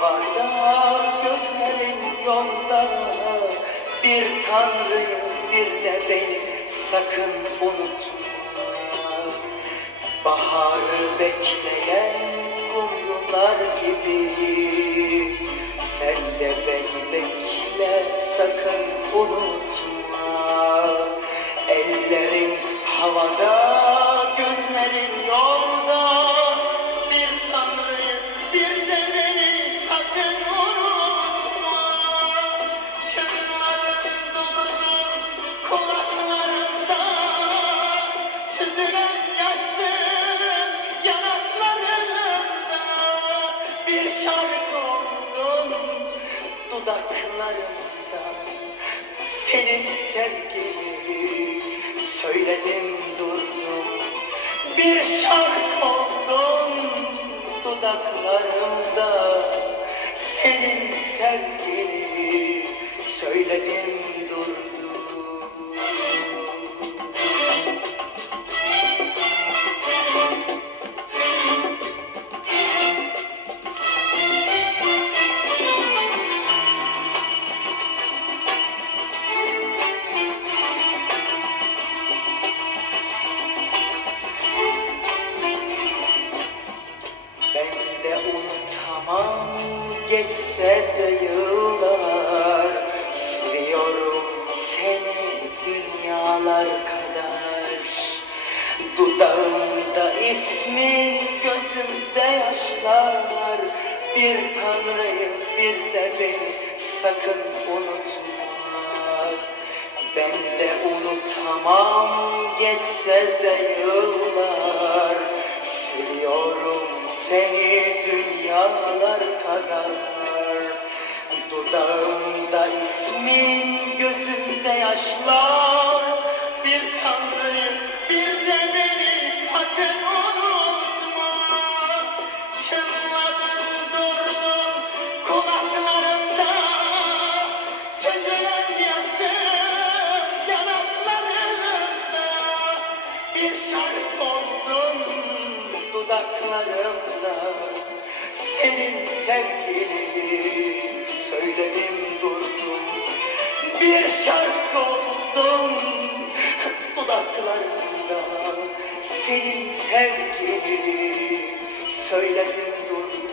havada, gözlerin yolda. Bir Tanrı'yı bir de beni sakın unutma. Baharı bekleyen kumrular gibi sen de beni bekle, sakın unutma. Ellerin havada, gözlerin yolda. Bir Tanrı'yı bir de beni sakın unutma. Çınladın durdun kulaklarımda, süzülen yaşsın yanaklarımda. Bir şarkı oldun dudaklarımda, senin sevgini söyledim durdum. Bir şarkı oldun dudaklarımda, senin sevgini söyledim durdum. Ben de unutamam, geçse de yıllar. Seviyorum seni dünyalar kadar. Dudağımda ismin, gözümde yaşlar. Bir Tanrı'yı bir de beni sakın unutma. Ben de unutamam, geçse de yıllar. Seviyorum seni dünyalar kadar. Dudağımda ismin, gözümde yaşlar. Bir Tanrı'yı bir de beni sakın unutma. Çınladın durdun kulaklarımda, süzülen yaşın yanaklarımda. Bir şarkı oldun dudaklarımda, senin sevgini söyledim durdum. Bir şarkı oldun dudaklarımda, senin sevgini söyledim durdum.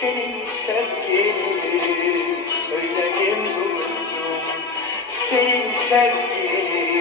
Senin sevgini söyledim durdum. Senin sevgini